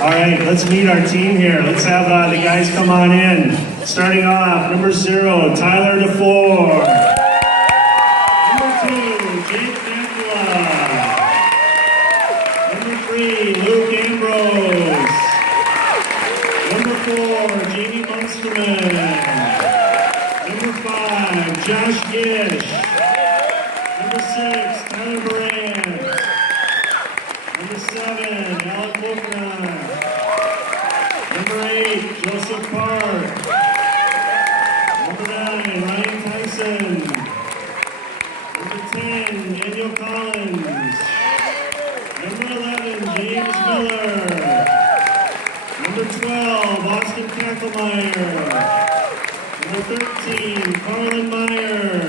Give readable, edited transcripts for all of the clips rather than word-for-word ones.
All right, let's meet our team here. Let's have the guys come on in. Starting off, number 0, Tyler DeFore. Number 2, Jake Macula. Number 3, Luke Ambrose. Number 4, Jamie Munsterman. Number 5, Josh Gish. Number 6, Tyler Moran. Number 7, Alec Volkman. Number 8, Joseph Park. Number 9, Ryan Tyson. Number 10, Daniel Collins. Number 11, James Miller. Number 12, Austin Kackelmeyer. Number 13, Carlin Meyer.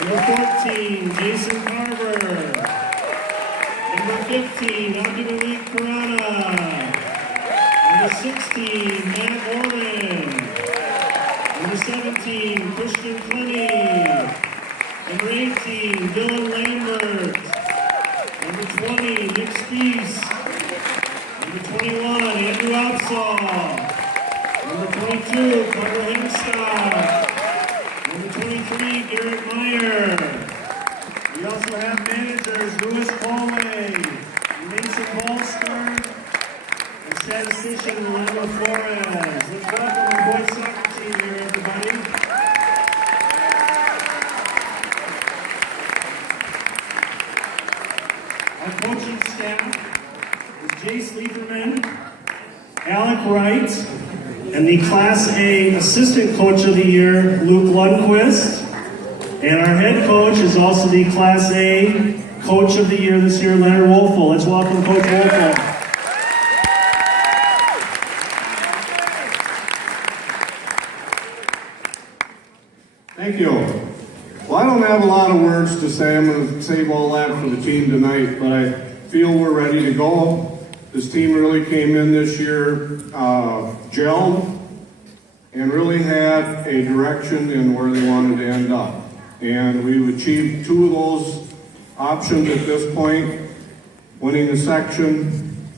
Number 14, Jason Carver. Number 15, Abdulmalik Karana. Number 16, Matt Warren. Number 17, Christian Clenny. Number 18, Dylan Lambert. Number 20, Nick Spies. Number 21, Andrew Opsahl. Number 22, Carter Hemstock. Number 23, Garrett Meyer. We also have managers Louis Colway, Mason Bolster, and statistician Rolando Flores. Let's welcome the boys soccer team here, everybody. Our coaching staff is Jace Lieberman, Alec Wright, and the Class A Assistant Coach of the Year, Luke Lundquist. And our head coach is also the Class A Coach of the Year this year, Leonard Wolfel. Let's welcome Coach Wolfel. Thank you. Well, I don't have a lot of words to say. I'm going to save all that for the team tonight, but I feel we're ready to go. This team really came in this year, gelled, and really had a direction in where they wanted to end up. And we've achieved 2 of those options at this point, winning the section,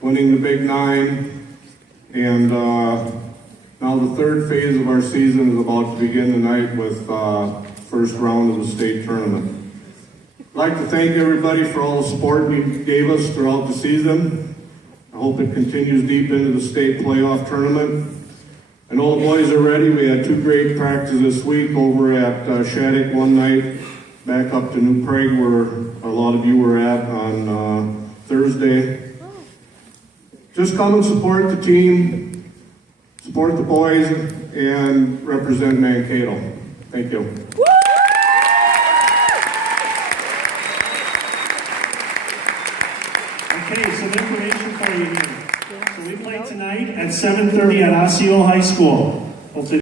winning the Big 9, and now the 3rd phase of our season is about to begin tonight with first round of the state tournament. I'd like to thank everybody for all the support you gave us throughout the season. I hope it continues deep into the state playoff tournament. I know the boys are ready. We had 2 great practices this week over at Shattuck one night, back up to New Prague where a lot of you were at on Thursday. Just come and support the team, support the boys, and represent Mankato. Thank you. Okay, some information for you here. So we play tonight at 7:30 at Osseo High School.